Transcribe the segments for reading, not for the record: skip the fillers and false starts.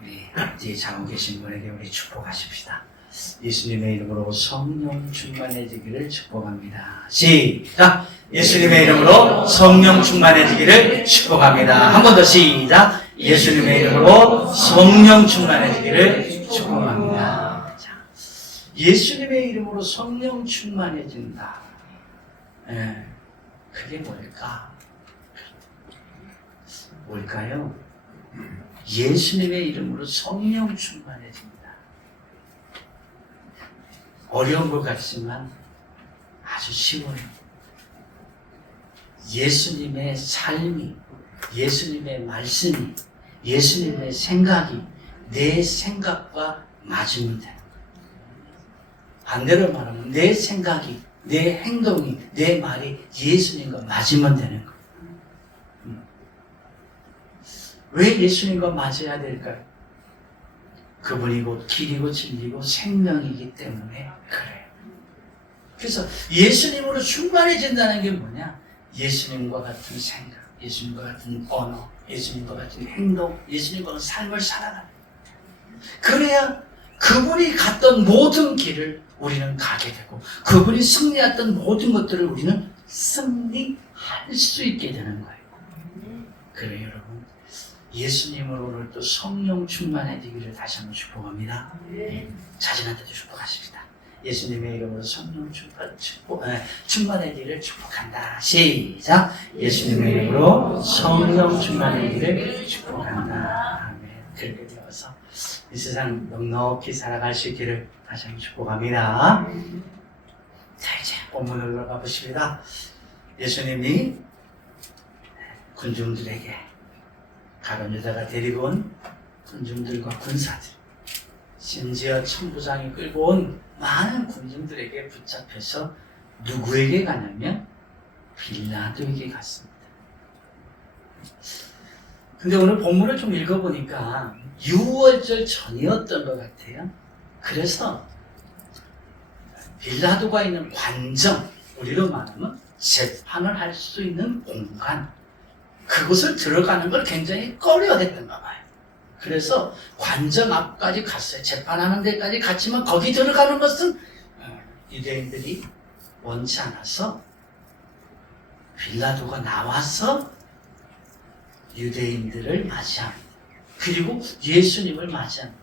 우리 앞뒤에 자고 계신 분에게 우리 축복하십시다. 예수님의 이름으로 성령 충만해지기를 축복합니다. 시작! 예수님의 이름으로 성령 충만해지기를 축복합니다. 한 번 더 시작! 예수님의 이름으로 성령 충만해지기를 축복합니다. 자, 예수님의 이름으로 성령 충만해진다. 그게 뭘까? 뭘까요? 예수님의 이름으로 성령 충만해집니다. 어려운 것 같지만 아주 쉬워요. 예수님의 삶이, 예수님의 말씀이, 예수님의 생각이 내 생각과 맞으면 돼요. 반대로 말하면 내 생각이, 내 행동이, 내 말이 예수님과 맞으면 되는 거예요. 왜 예수님과 맞아야 될까요? 그분이 곧 길이고 진리고 생명이기 때문에 그래요. 그래서 예수님으로 충만해진다는 게 뭐냐? 예수님과 같은 생각, 예수님과 같은 언어, 예수님과 같은 행동, 예수님과 같은 삶을 살아가는 거예요. 그래야 그분이 갔던 모든 길을 우리는 가게 되고 그분이 승리했던 모든 것들을 우리는 승리할 수 있게 되는 거예요. 그래요, 여러분. 예수님으로 오늘 또 성령 충만해지기를 다시 한번 축복합니다. 자신한테도 축복하십시다. 예수님의 이름으로 성령 충만해지기를 축복한다. 시작! 예수님의 이름으로 성령 충만해지기를 축복한다. 아멘. 그렇게 되어서 이 세상 넉넉히 살아갈 수 있기를 다시 한번 축복합니다. 자, 이제 본문으로 가보십니다. 예수님이 군중들에게 가룟 유다가 데리고 온 군중들과 군사들, 심지어 천부장이 끌고 온 많은 군중들에게 붙잡혀서 누구에게 가냐면 빌라도에게 갔습니다. 근데 오늘 본문을 좀 읽어보니까 6월절 전이었던 것 같아요. 그래서 빌라도가 있는 관정, 우리로 말하면 재판을 할 수 있는 공간, 그곳을 들어가는 걸 굉장히 꺼려했던가 봐요. 그래서 관정 앞까지 갔어요. 재판하는 데까지 갔지만 거기 들어가는 것은 유대인들이 원치 않아서 빌라도가 나와서 유대인들을 맞이합니다. 그리고 예수님을 맞이합니다.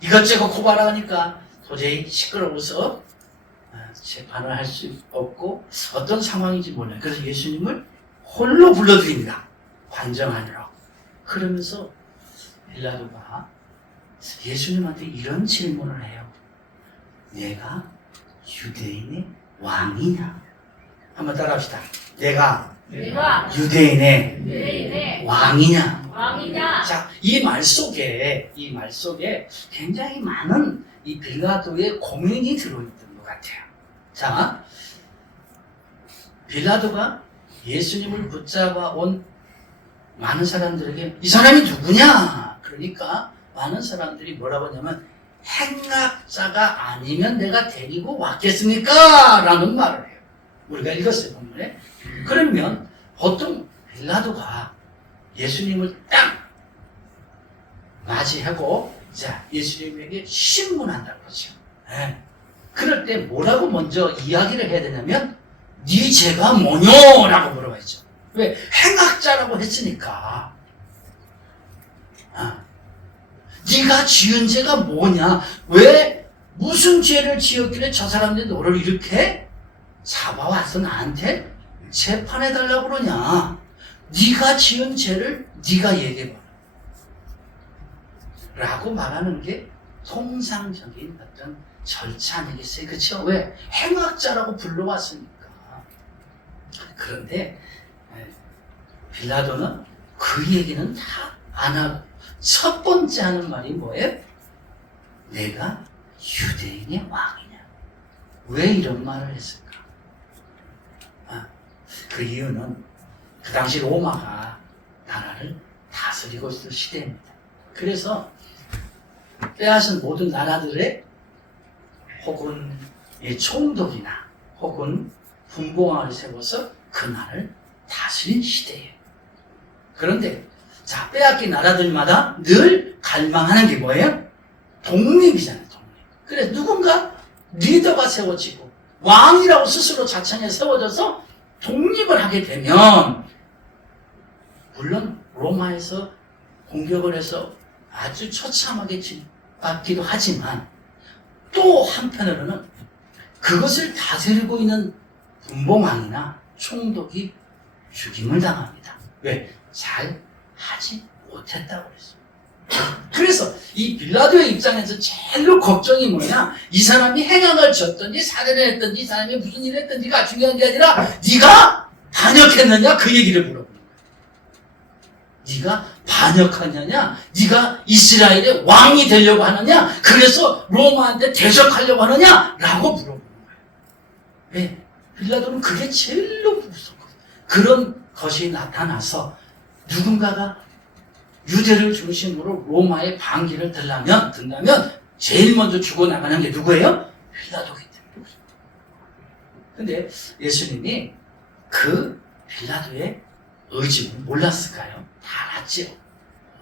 이것저것 고발하니까 도저히 시끄러워서 재판을 할 수 없고 어떤 상황인지 몰라요. 그래서 예수님을 홀로 불러드립니다. 관정 안으로. 그러면서 빌라도가 예수님한테 이런 질문을 해요. 내가 유대인의 왕이냐? 한번 따라합시다. 내가 유대인의 왕이냐? 자, 이 말 속에 굉장히 많은 이 빌라도의 고민이 들어있던 것 같아요. 자, 빌라도가 예수님을 붙잡아 온 많은 사람들에게 이 사람이 누구냐? 그러니까 많은 사람들이 뭐라고 하냐면 행악자가 아니면 내가 데리고 왔겠습니까? 라는 말을 해요. 우리가 읽었어요, 본문에. 그러면 보통 빌라도가 예수님을 딱 맞이하고 자, 예수님에게 신문한다고 그러죠. 네. 그럴 때 뭐라고 먼저 이야기를 해야 되냐면 네 죄가 뭐뇨? 라고 물어봐야죠. 왜? 행악자라고 했으니까. 네가 지은 죄가 뭐냐? 왜? 무슨 죄를 지었길래 저 사람들이 너를 이렇게 잡아와서 나한테 재판해달라고 그러냐? 네가 지은 죄를 네가 얘기해봐. 라고 말하는 게 통상적인 어떤 절차 아니겠어요? 그렇죠? 왜? 행악자라고 불러왔으니까. 그런데 빌라도는 그 얘기는 다 안 하고 첫 번째 하는 말이 뭐예요? 내가 유대인의 왕이냐? 왜 이런 말을 했을까? 그 이유는 그 당시 로마가 나라를 다스리고 있을 시대입니다. 그래서 빼앗은 모든 나라들의 혹은 총독이나 혹은 분봉왕을 세워서 그 나라를 다스린 시대예요. 그런데 자, 빼앗긴 나라들마다 늘 갈망하는 게 뭐예요? 독립이잖아요, 독립. 그래서 누군가 리더가 세워지고 왕이라고 스스로 자청에 세워져서 독립을 하게 되면 물론 로마에서 공격을 해서 아주 처참하게 받기도 하지만 또 한편으로는 그것을 다스리고 있는 분봉왕이나 총독이 죽임을 당합니다. 왜? 잘 하지 못했다고 그랬어요. 그래서 이 빌라도의 입장에서 제일로 걱정이 뭐냐? 이 사람이 행악을 졌든지 살인을 했든지 이 사람이 무슨 일을 했든지가 중요한 게 아니라 네가 반역했느냐? 그 얘기를 물어보는 거예요. 네가 반역하느냐? 네가 이스라엘의 왕이 되려고 하느냐? 그래서 로마한테 대적하려고 하느냐? 라고 물어보는 거예요. 왜? 빌라도는 그게 제일로 무섭거든요. 그런 것이 나타나서 누군가가 유대를 중심으로 로마의 반기를 든다면 제일 먼저 죽어나가는 게 누구예요? 빌라도기 때문에. 근데 예수님이 그 빌라도의 의지를 몰랐을까요? 다 알았죠.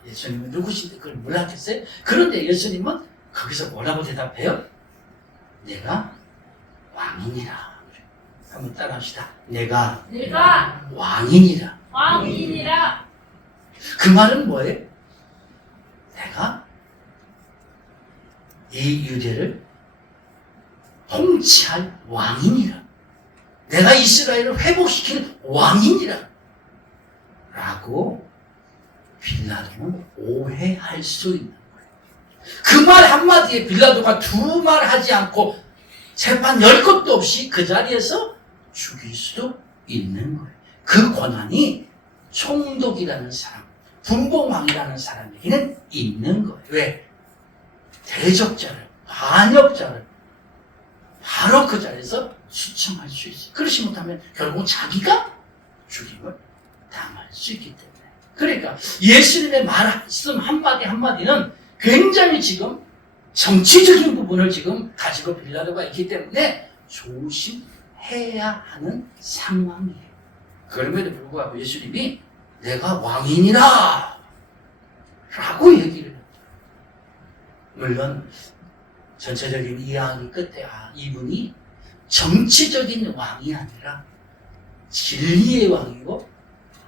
예수님은 누구신지 그걸 몰랐겠어요? 그런데 예수님은 거기서 뭐라고 대답해요? 내가 왕이니라. 한번 따라합시다. 내가 왕이니라. 그 말은 뭐예요? 내가 이 유대를 통치할 왕이니라. 내가 이스라엘을 회복시킬 왕이니라. 라고 빌라도는 오해할 수 있는 거예요. 그 말 한마디에 빌라도가 두 말 하지 않고 재판 열 것도 없이 그 자리에서 죽일 수도 있는 거예요. 그 권한이 총독이라는 사람, 분봉왕이라는 사람에게는 있는 거예요. 왜? 대적자를, 반역자를 바로 그 자리에서 수청할 수 있어요. 그렇지 못하면 결국 자기가 죽임을 당할 수 있기 때문에. 그러니까 예수님의 말씀 한마디 한마디는 굉장히 지금 정치적인 부분을 지금 가지고 빌라도가 있기 때문에 조심해야 하는 상황이에요. 그럼에도 불구하고 예수님이 내가 왕이니라 라고 얘기를 했죠. 물론 전체적인 이야기 끝에 이분이 정치적인 왕이 아니라 진리의 왕이고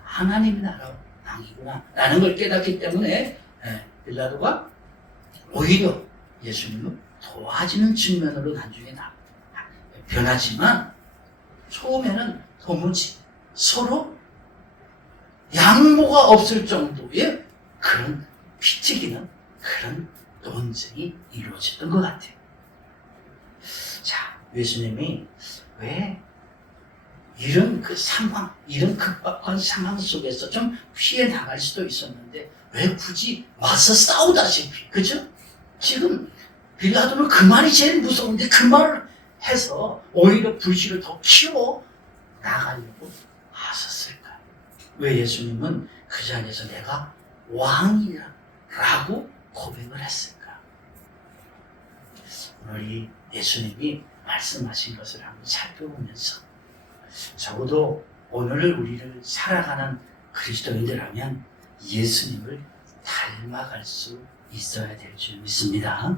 하나님의 나라 왕이구나 라는 걸 깨닫기 때문에 빌라도가 오히려 예수님을 도와주는 측면으로 나중에 변하지만 처음에는 도무지 서로 양보가 없을 정도의 그런 피 튀기는 그런 논쟁이 이루어졌던 것 같아요. 자, 예수님이 왜 이런 그 상황, 이런 급박한 상황 속에서 좀 피해 나갈 수도 있었는데 왜 굳이 맞서 싸우다시피, 그죠? 지금 빌라도는 그 말이 제일 무서운데 그 말을 해서 오히려 불씨를 더 키워 나가려고 하셨을까? 왜 예수님은 그 자리에서 내가 왕이라 라고 고백을 했을까? 오늘 이 예수님이 말씀하신 것을 한번 살펴보면서 적어도 오늘 우리를 살아가는 그리스도인들이라면 예수님을 닮아갈 수 있어야 될 줄 믿습니다.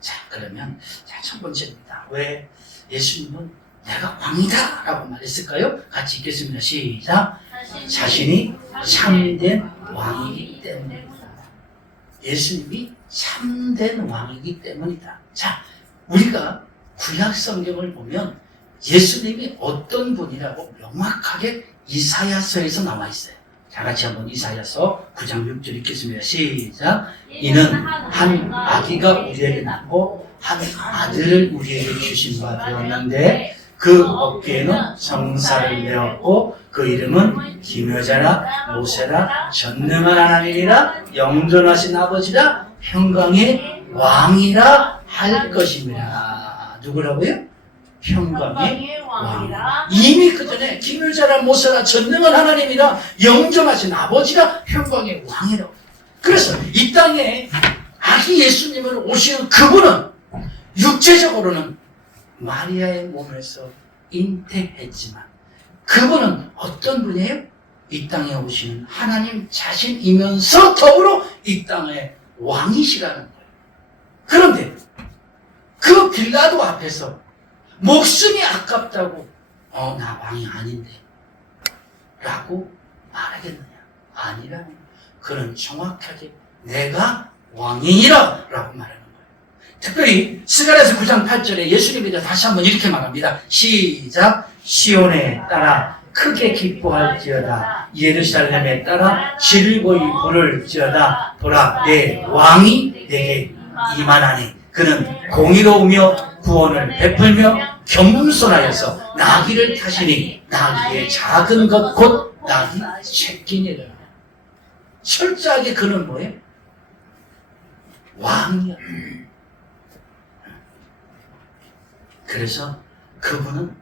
자, 그러면 첫 번째입니다. 왜 예수님은 내가 왕이다 라고 말했을까요? 같이 읽겠습니다. 시작. 자신이 참된 왕이기 때문이다. 예수님이 참된 왕이기 때문이다. 자, 우리가 구약 성경을 보면 예수님이 어떤 분이라고 명확하게 이사야서에서 나와 있어요. 다 같이 한번 이사야서 9장 6절 읽겠습니다. 시작. 이는 한 아기가 우리에게 낳고 한 아들을 우리에게 주신 바 되었는데 그 어깨에는 정사를 메었고 그 이름은 기묘자라 모세라 전능한 하나님이라 영존하신 아버지라 평강의 왕이라 할 것입니다. 누구라고요? 평강의 왕이라. 이미 그 전에 기묘자라 모세라 전능한 하나님이라 영존하신 아버지라 평강의 왕이라고. 그래서 이 땅에 아기 예수님을 오시는 그분은 육체적으로는 마리아의 몸에서 잉태했지만 그분은 어떤 분이에요? 이 땅에 오시는 하나님 자신이면서 더불어 이 땅의 왕이시라는 거예요. 그런데 그 빌라도 앞에서 목숨이 아깝다고 나 왕이 아닌데 라고 말하겠느냐? 아니라는 거예요. 그는 정확하게 내가 왕이니라 라고 말하는 거예요. 특별히 스가랴서 9장 8절에 예수님에 대해서 다시 한번 이렇게 말합니다. 시작. 시온에 따라 크게 기뻐할지어다. 예루살렘에 따라 질거이 부를지어다. 보라, 내 왕이 내게 임하나니 그는 공의로우며 구원을 베풀며 겸손하여서 나귀를 타시니 나귀의 작은 것 곧 나귀 새끼니라. 철저하게 그는 뭐예요? 왕이야. 그래서 그분은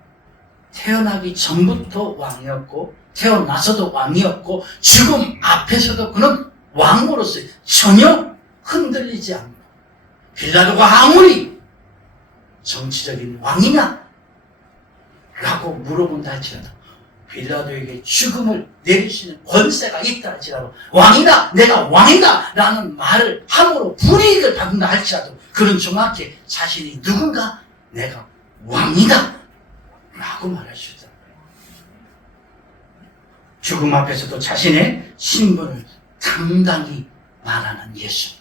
태어나기 전부터 왕이었고 태어나서도 왕이었고 죽음 앞에서도 그는 왕으로서 전혀 흔들리지 않고 빌라도가 아무리 정치적인 왕이냐? 라고 물어본다 할지라도 빌라도에게 죽음을 내리시는 권세가 있다 할지라도 왕이다! 내가 왕이다! 라는 말을 함으로 불이익을 받는다 할지라도 그는 정확히 자신이 누군가 내가 왕이다! 라고 말할 수 있다. 죽음 앞에서도 자신의 신분을 당당히 말하는 예수.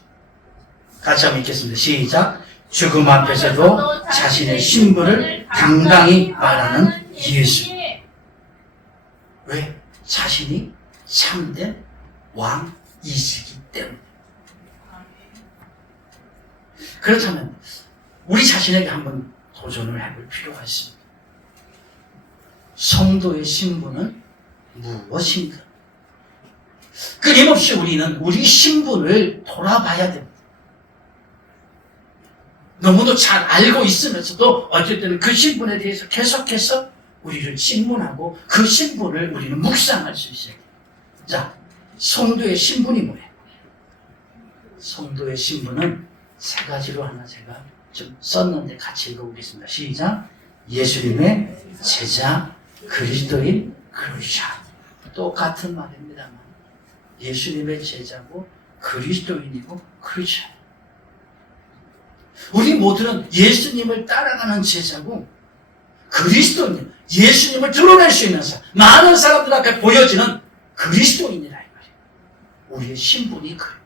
같이 한번 읽겠습니다. 시작. 죽음 앞에서도 자신의 신분을 당당히 말하는 예수. 왜? 자신이 참된 왕이시기 때문에. 그렇다면 우리 자신에게 한번 도전을 해볼 필요가 있습니다. 성도의 신분은 무엇인가? 끊임없이 우리는 우리 신분을 돌아봐야 됩니다. 너무도 잘 알고 있으면서도 어쨌든 그 신분에 대해서 계속해서 우리를 질문하고 그 신분을 우리는 묵상할 수 있어요. 자, 성도의 신분이 뭐예요? 성도의 신분은 세 가지로 하나 제가 좀 썼는데 같이 읽어보겠습니다. 시작. 예수님의 제자, 그리스도인, 크루샤. 똑같은 말입니다만 예수님의 제자고 그리스도인이고 크루샤. 우리 모두는 예수님을 따라가는 제자고 그리스도인, 예수님을 드러낼 수 있는 사람, 많은 사람들 앞에 보여지는 그리스도인이라 이 말이에요. 우리의 신분이 그래요.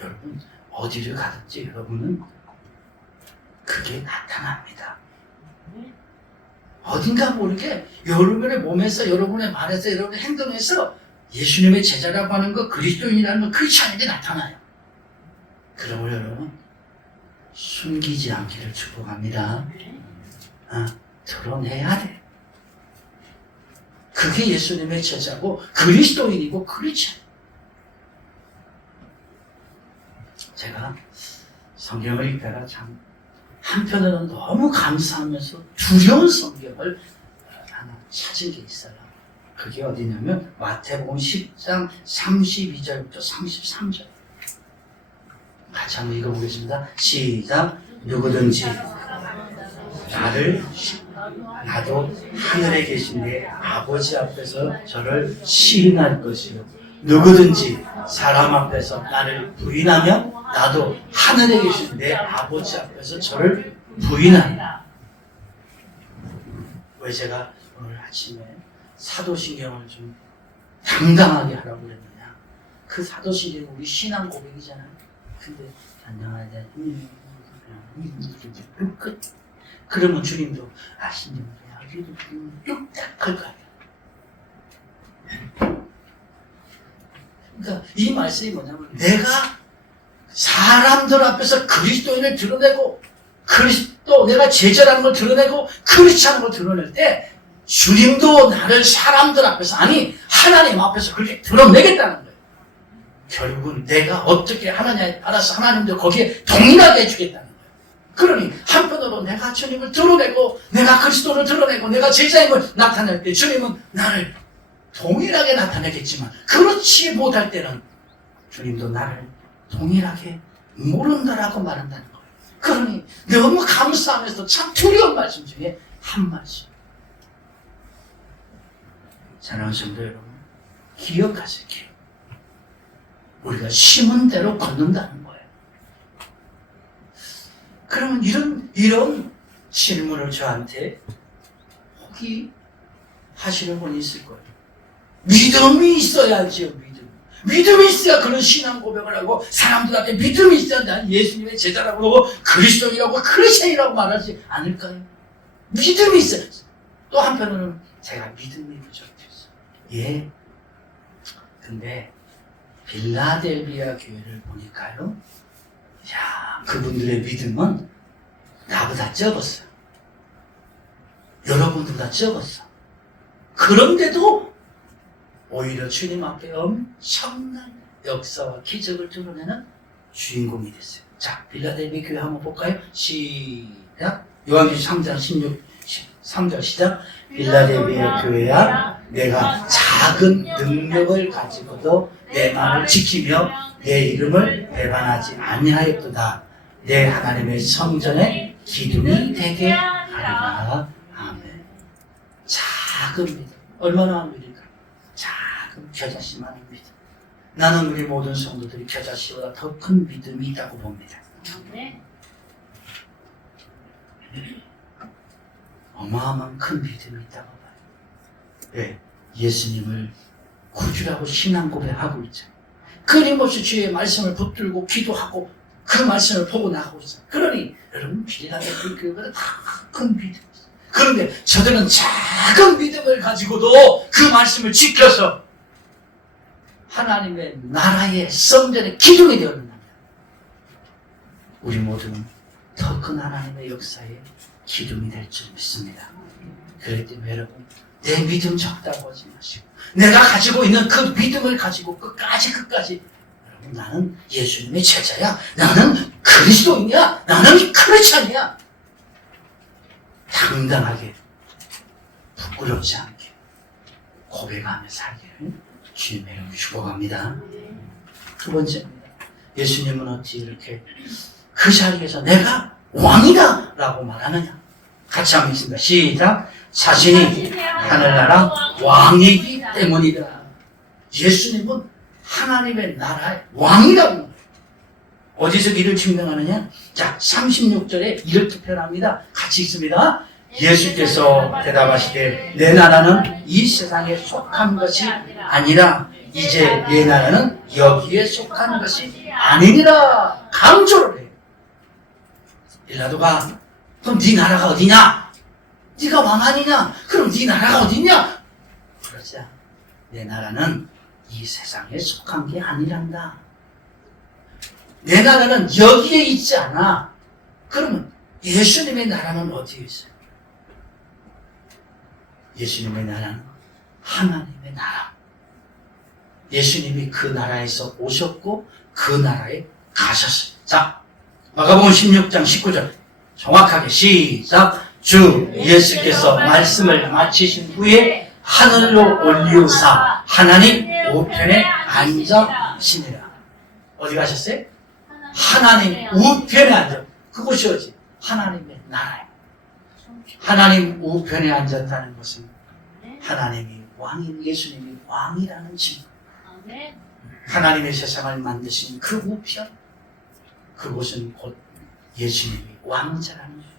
여러분 어디를 가든지 여러분은 그게 나타납니다. 어딘가 모르게 여러분의 몸에서, 여러분의 말에서, 여러분의 행동에서 예수님의 제자라고 하는 것, 그리스도인이라는 것, 그렇지 않은 게 나타나요. 그러므로 여러분 숨기지 않기를 축복합니다. 드러내야 돼. 그게 예수님의 제자고 그리스도인이고 그렇지. 제가 성경을 읽다가 참 한편으로는 너무 감사하면서 두려운 성경을 하나 찾은 게 있어요. 그게 어디냐면 마태복음 10장 32절부터 33절. 같이 한번 읽어보겠습니다. 시작. 누구든지 나도 하늘에 계신 내 아버지 앞에서 저를 시인할 것이요. 누구든지 사람 앞에서 나를 부인하면 나도 하늘에 계신 내 아버지 앞에서 저를 부인한다. 왜 제가 오늘 아침에 사도신경을 좀 당당하게 하라고 그랬느냐. 그 사도신경이 우리 신앙 고백이잖아요. 근데 안녕하세요. 끝. 그러면 주님도 신님 여기도 뚝딱할 거 아니에요. 그러니까 이 말씀이 뭐냐면 내가 사람들 앞에서 그리스도인을 드러내고 그리스도 내가 제자라는 걸 드러내고 크리스찬인 걸 드러낼 때 주님도 나를 사람들 앞에서 아니 하나님 앞에서 그렇게 드러내겠다는 거예요. 결국은 내가 어떻게 하느냐에 따라서 하나님도 거기에 동일하게 해주겠다는 거예요. 그러니 한편으로 내가 주님을 드러내고 내가 그리스도를 드러내고 내가 제자임을 나타낼 때 주님은 나를 동일하게 나타내겠지만 그렇지 못할 때는 주님도 나를 동일하게 모른다라고 말한다는 거예요. 그러니 너무 감사하면서도 참 두려운 말씀 중에 한 말씀. 사랑하는 성도 여러분, 기억하세요. 우리가 심은 대로 걷는다는 거예요. 그러면 이런 질문을 저한테 혹이 하시는 분이 있을 거예요. 믿음이 있어야지요, 믿음. 믿음이 있어야 그런 신앙 고백을 하고 사람들한테 믿음이 있어야 난 예수님의 제자라고 그러고 그리스도인이라고 크리스천이라고 말하지 않을까요? 믿음이 있어요. 또 한편으로는 제가 믿음이 부족했어요. 예. 근데 빌라델비아 교회를 보니까요. 야, 그분들의 믿음은 나보다 적었어요. 여러분들보다 적었어. 그런데도 오히려 주님 앞에 엄청난 역사와 기적을 드러내는 주인공이 됐어요. 자, 빌라델비아 교회 한번 볼까요? 시작. 요한계시록 3장 13절 시작. 빌라델비아 교회야, 내가 작은 능력을 가지고도 내 말을 지키며 내 이름을 배반하지 아니하였도다. 내 하나님의 성전에 기둥이 되게 하리라. 아멘. 작은 믿음. 얼마나 믿을까? 작은 겨자씨만한 믿음. 나는 우리 모든 성도들이 겨자씨보다 더 큰 믿음이 있다고 봅니다. 어마어마한 큰 믿음이 있다고 봐요. 네, 예수님을 구주라고 신앙 고백하고 있죠. 끊임없이 주의 말씀을 붙들고 기도하고 그 말씀을 보고 나가고 있어요. 그러니 여러분 빌라델비아 교회보다 다 큰 믿음이 있어요. 그런데 저들은 작은 믿음을 가지고도 그 말씀을 지켜서 하나님의 나라의 성전의 기둥이 되었는다. 우리 모두는 더 큰 하나님의 역사에 기둥이 될 줄 믿습니다. 그렇기 때문에 여러분 내 믿음 적다고 하지 마시고 내가 가지고 있는 그 믿음을 가지고 끝까지 여러분 나는 예수님의 제자야. 나는 그리스도인이야. 나는 크리스천이야. 당당하게 부끄럽지 않게 고백하며 살기를 주님의 이름으로 축복합니다. 두 번째입니다. 예수님은 어찌 이렇게 그 자리에서 내가 왕이다 라고 말하느냐. 같이 한번 읽습니다. 시작. 자신이 하늘나라 왕이기 때문이다. 예수님은 하나님의 나라의 왕이라고. 어디서 이를 증명하느냐? 자, 36절에 이렇게 표현합니다. 같이 읽습니다. 예수께서 대답하시되 내 나라는 이 세상에 속한 것이 아니라 이제 내 나라는 여기에 속한 것이 아니니라 강조를 해요. 빌라도가 그럼 네 나라가 어디냐? 네가 왕 아니냐? 그럼 네 나라가 어디냐? 그러자 내 나라는 이 세상에 속한 게 아니란다. 내 나라는 여기에 있지 않아. 그러면 예수님의 나라는 어디에 있어요? 예수님의 나라는 하나님의 나라. 예수님이 그 나라에서 오셨고 그 나라에 가셨어요. 자, 마가복음 16장 19절 정확하게 시작. 주 예수께서 말씀을 마치신 후에 하늘로 올리우사 하나님 우편에 앉으시니라. 어디 가셨어요? 하나님 우편에 앉아. 그곳이 어디? 하나님의 나라예요. 하나님 우편에 앉았다는 것은 하나님이 왕인 예수님이 왕이라는 증거. 하나님의 세상을 만드신 그 우편, 그곳은 곧 예수님이 왕자라는 거예요.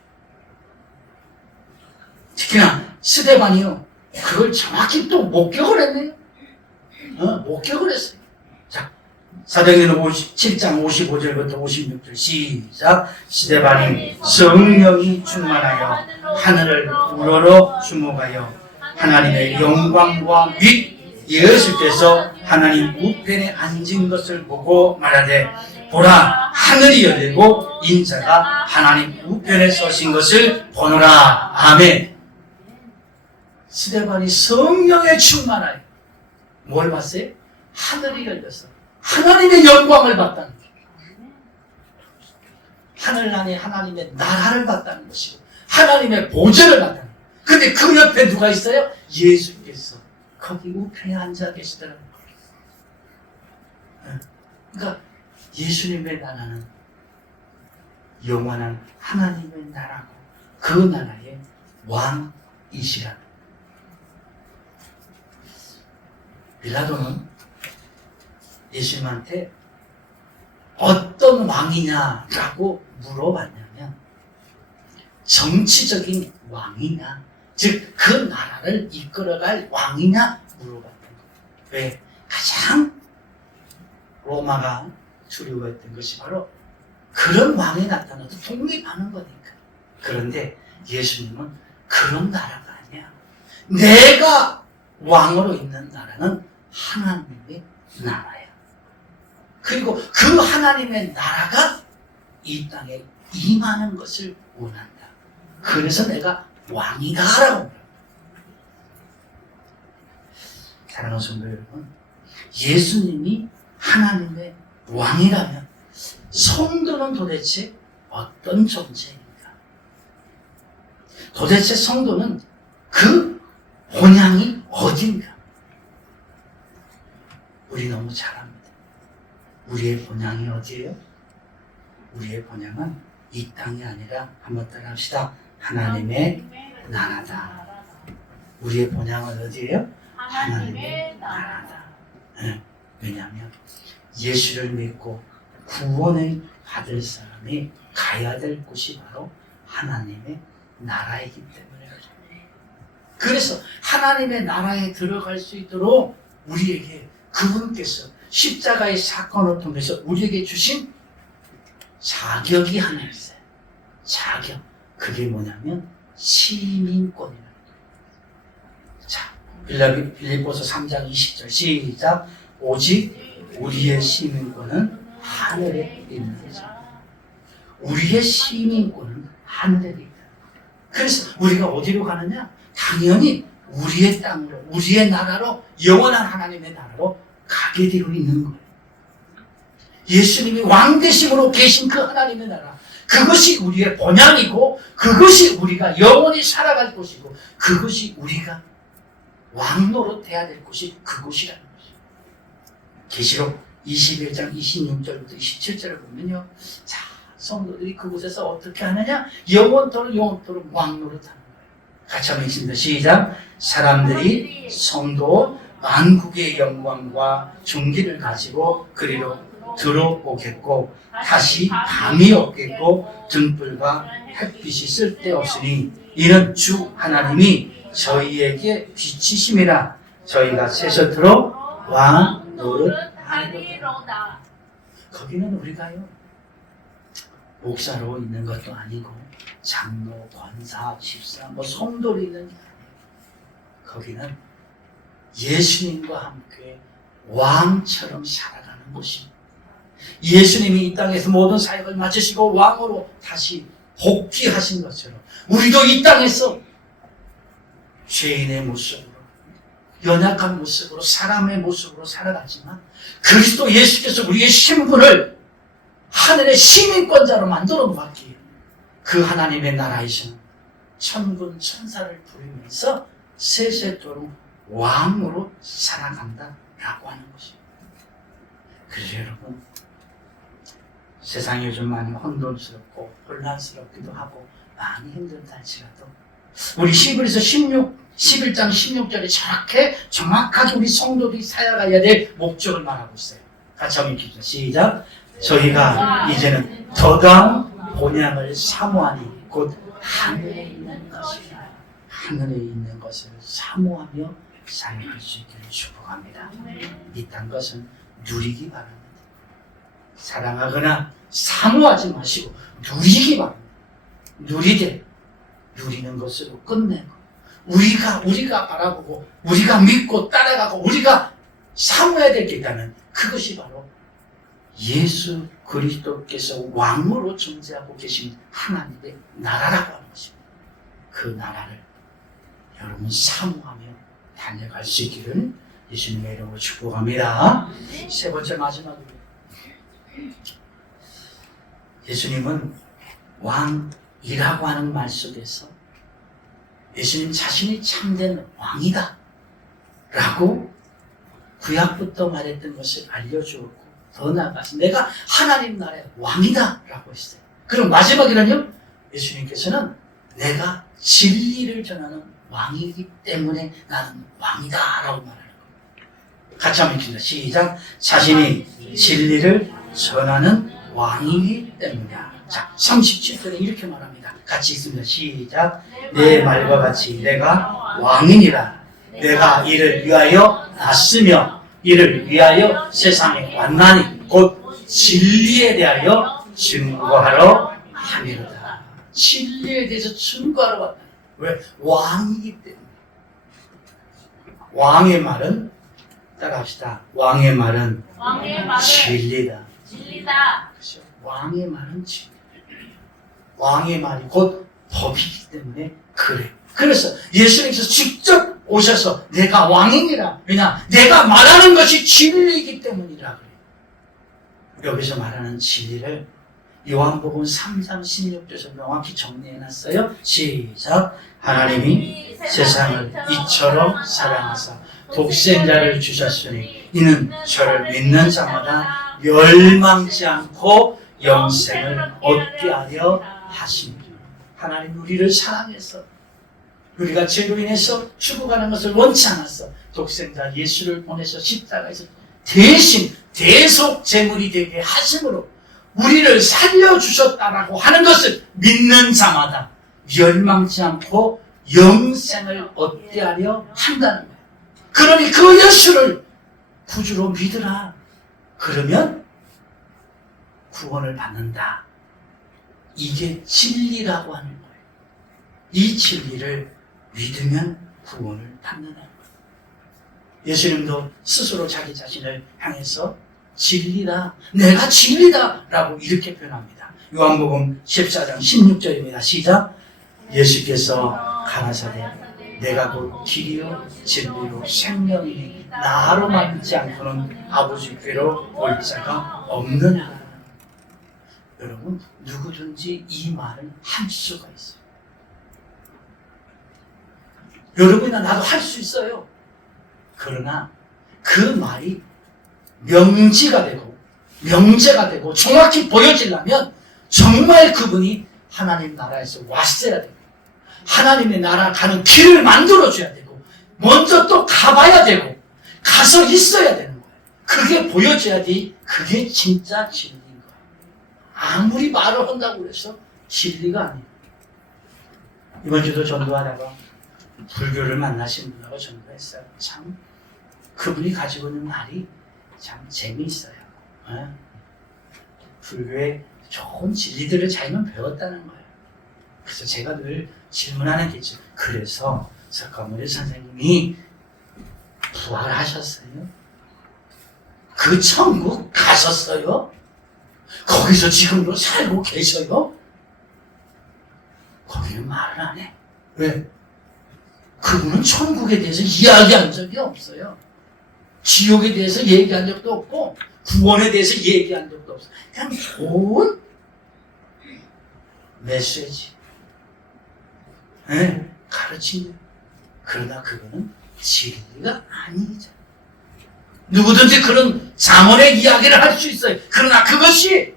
특히나 스데반이요, 그걸 정확히 또 목격을 했네요. 목격을 했어요. 자, 사도행전 7장 55절부터 56절 시작. 스데반이 성령이 충만하여 하늘을 우러러 주목하여 하나님의 영광과 및 예수께서 하나님 우편에 앉은 것을 보고 말하되 보라 하늘이 열리고 인자가 하나님 우편에 서신 것을 보노라. 아멘. 스데반이 성령에 충만하여 뭘 봤어요? 하늘이 열려서 하나님의 영광을 봤다는 거예요. 하늘 안에 하나님의 나라를 봤다는 것이고 하나님의 보좌를 봤다는 거예요. 근데 그 옆에 누가 있어요? 예수께서 거기 우편에 앉아 계시더라는 거예요. 그러니까 예수님의 나라는 영원한 하나님의 나라고 그 나라의 왕이시라는. 빌라도는 예수님한테 어떤 왕이냐라고 물어봤냐면 정치적인 왕이냐, 즉 그 나라를 이끌어갈 왕이냐 물어봤던 거예요. 왜? 가장 로마가 두려워했던 것이 바로 그런 왕이 나타나도 독립하는 거니까. 그런데 예수님은 그런 나라가 아니야. 내가 왕으로 있는 나라는 하나님의 나라야. 그리고 그 하나님의 나라가 이 땅에 임하는 것을 원한다. 그래서 내가 왕이다라고. 사랑하는 성도 여러분, 예수님이 하나님의 왕이라면 성도는 도대체 어떤 존재입니까? 도대체 성도는 그 본향이 어딘가? 우리 너무 잘 압니다. 우리의 본향이 어디예요? 우리의 본향은 이 땅이 아니라 한번 따라 합시다. 하나님의 나라다. 우리의 본향은 어디예요? 하나님의 나라다. 네. 왜냐하면 예수를 믿고 구원을 받을 사람이 가야 될 곳이 바로 하나님의 나라이기 때문에 그래요. 그래서 하나님의 나라에 들어갈 수 있도록 우리에게 그분께서 십자가의 사건을 통해서 우리에게 주신 자격이 하나 있어요. 자격. 그게 뭐냐면 시민권이라는 거예요. 자, 빌립보서 3장 20절 시작. 오직 우리의 시민권은 하늘에 있는 거죠. 우리의 시민권은 하늘에 있다. 그래서 우리가 어디로 가느냐? 당연히 우리의 땅으로, 우리의 나라로, 영원한 하나님의 나라로 가게 되어 있는 거예요. 예수님이 왕 되심으로 계신 그 하나님의 나라, 그것이 우리의 본향이고, 그것이 우리가 영원히 살아갈 곳이고, 그것이 우리가 왕 노릇해야 될 곳이 그곳이라는 것이죠. 계시록 21장 26절부터 27절을 보면요, 자, 성도들이 그곳에서 어떻게 하느냐? 영원토록 왕 노릇하는 거예요. 같이 한번 읽습니다. 시작. 사람들이 성도 만국의 영광과 존귀를 가지고 그리로 들어오겠고 다시 밤이 없겠고 등불과 햇빛이 쓸데없으니 이는 주 하나님이 저희에게 빛이심이라. 저희가 세속토록 왕 노릇하리로다. 거기는 우리가요 목사로 있는 것도 아니고 장로, 권사, 집사, 성도로 있는 게 아니에요. 거기는 예수님과 함께 왕처럼 살아가는 곳입니다. 예수님이 이 땅에서 모든 사역을 마치시고 왕으로 다시 복귀하신 것처럼 우리도 이 땅에서 죄인의 모습으로, 연약한 모습으로, 사람의 모습으로 살아가지만 그리스도 예수께서 우리의 신분을 하늘의 시민권자로 만들어 놓았기에 그 하나님의 나라에서는 천군 천사를 부리면서 세세토록 왕으로 살아간다라고 하는 것입니다. 그래서 여러분, 세상이 요즘 많이 혼돈스럽고 혼란스럽기도 하고 많이 힘들다 할지라도 우리 히브리서 11장 16절에 저렇게 정확하게 우리 성도들이 살아가야 될 목적을 말하고 있어요. 같이 한번 읽읍시다. 시작. 저희가 이제는 더다운 본향을 사모하니 곧 하늘에 있는 것이라. 하늘에 있는 것을 사모하며 살아갈 수 있기를 축복합니다. 이 땅 것은 누리기 바랍니다. 사랑하거나 사모하지 마시고 누리기 바랍니다. 누리되 누리는 것으로 끝내고 우리가 바라보고 우리가 믿고 따라가고 우리가 사모해야 될 게 있다면 그것이 바로 예수 그리스도께서 왕으로 존재하고 계신 하나님의 나라라고 하는 것입니다. 그 나라를 여러분 사모하며 달려갈 수 있기를 예수님의 이름으로 축복합니다. 세 번째 마지막으로 예수님은 왕이라고 하는 말 속에서 예수님 자신이 참된 왕이다 라고 구약부터 말했던 것을 알려주었고 더 나아가서 내가 하나님 나라의 왕이다 라고 했어요. 그럼 마지막에는요, 예수님께서는 내가 진리를 전하는 왕이기 때문에 나는 왕이다 라고 말하는 겁니다. 같이 한번 읽습니다. 시작. 자신이 진리를 전하는 왕이기 때문이다. 자, 37절에 이렇게 말합니다. 같이 읽습니다. 시작. 내 말과 같이 내가 왕이니라. 내가 이를 위하여 났으며 이를 위하여 세상에 왔나니 곧 진리에 대하여 증거하러 함이로다. 진리에 대해서 증거하러 왔다. 왜? 왕이기 때문에. 왕의 말은 따라합시다. 왕의 말은 진리다. 그렇죠? 왕의 말은 진리. 왕의 말이 곧 법이기 때문에 그래. 그래서 예수님께서 직접 오셔서 내가 왕이니라. 왜냐? 내가 말하는 것이 진리이기 때문이라 그래. 여기서 말하는 진리를 요한복음 3장 16절에서 명확히 정리해놨어요. 시작. 하나님이 세상을 이처럼 사랑하사 독생자를 주셨으니 이는 저를 믿는 자마다 멸망치 않고 영생을 얻게 하려 하십니다. 하나님 우리를 사랑해서 우리가 죄로 인해서 죽어가는 것을 원치 않았어. 독생자 예수를 보내서 십자가에서 대신 대속 제물이 되게 하심으로 우리를 살려주셨다라고 하는 것을 믿는 자마다 멸망치 않고 영생을 얻게 하려 한다는 거예요. 그러니 그 예수를 구주로 믿으라. 그러면 구원을 받는다. 이게 진리라고 하는 거예요. 이 진리를 믿으면 구원을 받는다는 거예요. 예수님도 스스로 자기 자신을 향해서 진리다, 내가 진리다 라고 이렇게 표현합니다. 요한복음 14장 16절입니다. 시작. 예수께서 가라사대 내가 곧 길이요 진리로 생명이니 나로 말지 않고는 아버지께로 올 자가 없느니라. 여러분 누구든지 이 말을 할 수가 있어요. 여러분이나 나도 할 수 있어요. 그러나 그 말이 명지가 되고 명제가 되고 정확히 보여지려면 정말 그분이 하나님 나라에서 왔어야 되고 하나님의 나라 가는 길을 만들어줘야 되고 먼저 또 가봐야 되고 가서 있어야 되는 거예요. 그게 보여져야지 그게 진짜 진리인 거예요. 아무리 말을 한다고 해서 진리가 아니에요. 이번 주도 전도하다가 불교를 만나신 분하고 전도했어요. 참 그분이 가지고 있는 말이 참 재미있어요. 불교의 좋은 진리들을 자기는 배웠다는 거예요. 그래서 제가 늘 질문하는 게 있죠. 그래서 석가모니 선생님이 부활하셨어요? 그 천국 가셨어요? 거기서 지금도 살고 계셔요? 거기는 말을 안 해. 왜? 그분은 천국에 대해서 이야기한 적이 없어요. 지옥에 대해서 얘기한 적도 없고 구원에 대해서 얘기한 적도 없어요. 그냥 좋은 메시지 가르치는. 그러나 그거는 진리가 아니죠. 누구든지 그런 장언의 이야기를 할 수 있어요. 그러나 그것이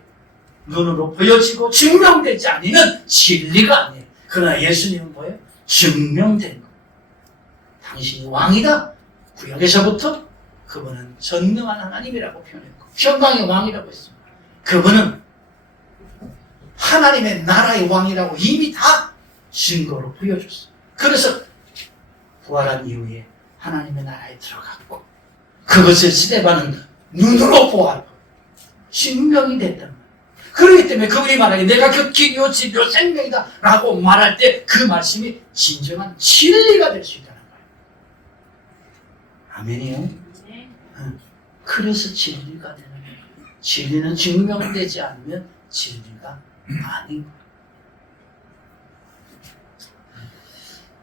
눈으로 보여지고 증명되지 않으면 진리가 아니에요. 그러나 예수님은 뭐예요? 증명된 거. 당신이 왕이다. 구약에서부터 그분은 전능한 하나님이라고 표현했고 평강의 왕이라고 했습니다. 그분은 하나님의 나라의 왕이라고 이미 다 증거로 보여줬어요. 그래서 부활한 이후에 하나님의 나라에 들어갔고 그것을 스데반은 눈으로 보았고 증명이 됐단 말이에요. 그렇기 때문에 그분이 말하기에 내가 그 길이요 진리요 생명이다 라고 말할 때 그 말씀이 진정한 진리가 될 수 있다는 거예요. 아멘이요? 그래서 진리가 되는 거예요. 진리는 증명되지 않으면 진리가 아닌 거예요.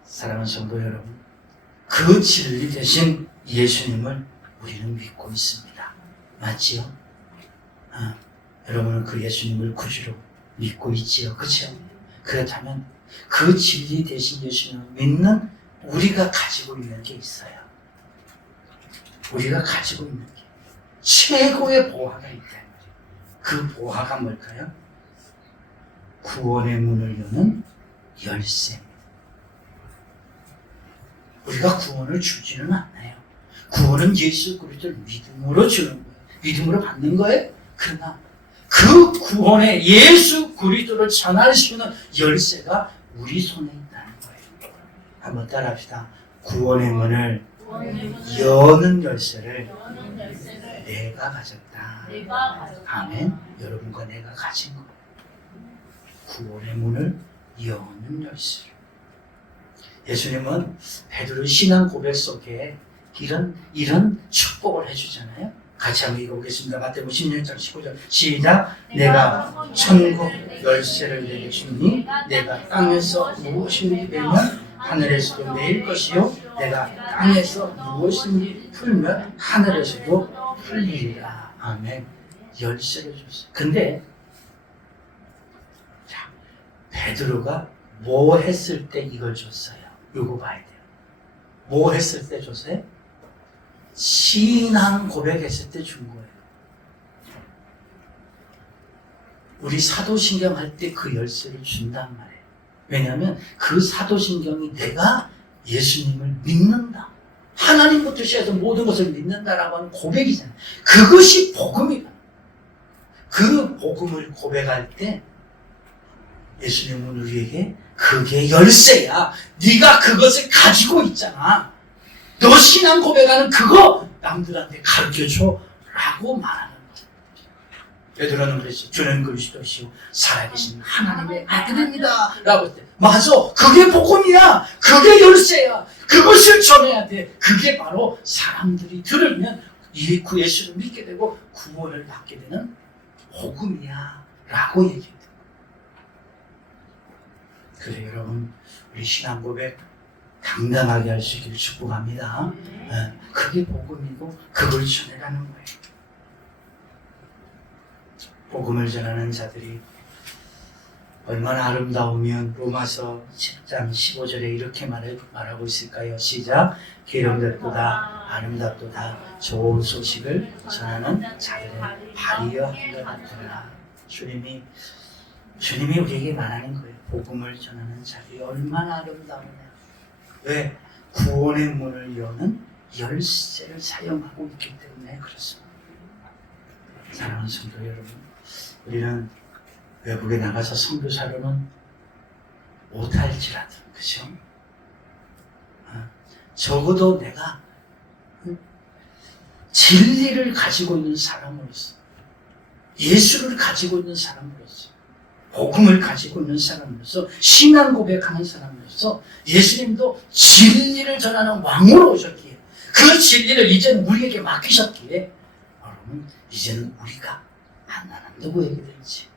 사랑하는 성도 여러분, 그 진리 대신 예수님을 우리는 믿고 있습니다. 맞지요? 여러분은 그 예수님을 구주로 믿고 있지요. 그렇죠? 그렇다면 그 진리 대신 예수님을 믿는 우리가 가지고 있는 게 있어요. 우리가 가지고 있는 게 최고의 보화가 있다. 그 보화가 뭘까요? 구원의 문을 여는 열쇠. 우리가 구원을 주지는 않아요. 구원은 예수 그리스도를 믿음으로 주는 거예요. 믿음으로 받는 거예요. 그러나 그 구원에 예수 그리스도를 전할 수 있는 열쇠가 우리 손에 있다는 거예요. 한번 따라합시다. 구원의 문을 여는 열쇠를 내가 가졌다. 아멘. 여러분과 내가 가진 거예요. 구원의 문을 여는 열쇠를. 예수님은 베드로 신앙 고백 속에 이런 축복을 해주잖아요. 같이 한번 읽어보겠습니다. 마태복음 16장 15절 시작. 내가 천국 열쇠를 내게 주니 내가 땅에서 무엇인지 베면 하늘에서도 내릴 것이요 내가 땅에서 무엇인지 풀면 하늘에서도 풀리리라. 아멘. 열쇠를 줬어요. 근데 자, 베드로가 뭐 했을 때 이걸 줬어요? 요거 봐야 돼요. 뭐 했을 때 줬어요? 신앙 고백했을 때 준 거예요. 우리 사도신경 할 때 그 열쇠를 준단 말이에요. 왜냐하면 그 사도신경이 내가 예수님을 믿는다. 하나님부터 시작해서 모든 것을 믿는다라고 하는 고백이잖아요. 그것이 복음이다. 그 복음을 고백할 때 예수님은 우리에게 그게 열쇠야. 네가 그것을 가지고 있잖아. 너 신앙 고백하는 그거 남들한테 가르쳐줘 라고 말하는 거예요. 베드로는 그랬어요. 주는 그리스도시요 살아계신 하나님의 아들입니다 라고 했대. 맞아. 그게 복음이야. 그게 열쇠야. 그것을 전해야 돼. 그게 바로 사람들이 들으면 예수를 믿게 되고 구원을 받게 되는 복음이야 라고 얘기해요. 그래 여러분, 우리 신앙 고백 당당하게 할 수 있기를 축복합니다. 그게 복음이고 그걸 전해가는 거예요. 복음을 전하는 자들이 얼마나 아름다우면 로마서 10장 15절에 이렇게 말하고 있을까요? 시작. 기름졌도다 아름답도다 좋은 소식을 전하는 자들의 발이여 한것 같으라. 주님이 우리에게 말하는 거예요. 복음을 전하는 자들이 얼마나 아름다우냐. 왜? 구원의 문을 여는 열쇠를 사용하고 있기 때문에 그렇습니다. 사랑하는 성도 여러분, 우리는 외국에 나가서 선교사로는 못할지라도, 그죠? 적어도 내가 진리를 가지고 있는 사람으로서, 예수를 가지고 있는 사람으로서, 복음을 가지고 있는 사람으로서, 신앙 고백하는 사람으로서 예수님도 진리를 전하는 왕으로 오셨기에, 그 진리를 이제는 우리에게 맡기셨기에 여러분, 이제는 우리가 누구에게 되는지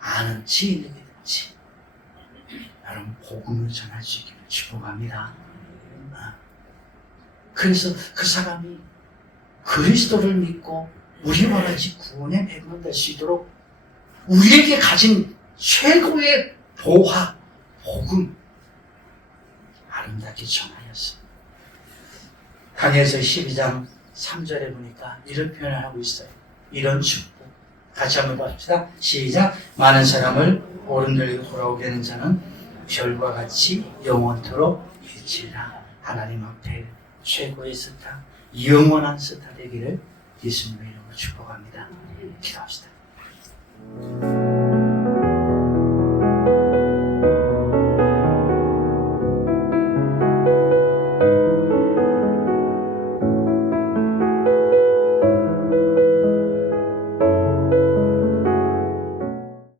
아는 지인에게 되는지 여러분 복음을 전할 수 있기를 축복합니다. 그래서 그 사람이 그리스도를 믿고 우리와 같이 구원의 백만 될 수 있도록 우리에게 가진 최고의 보화, 복음 아름답게 전하였어요. 다니엘서 12장 3절에 보니까 이런 표현을 하고 있어요. 이런 축복. 같이 한번 봅시다. 시작. 많은 사람을 오른들에게 돌아오게 하는 자는 별과 같이 영원토록 빛이라. 하나님 앞에 최고의 스타, 영원한 스타 되기를 예수님의 이름으로 축복합니다. 기도합시다.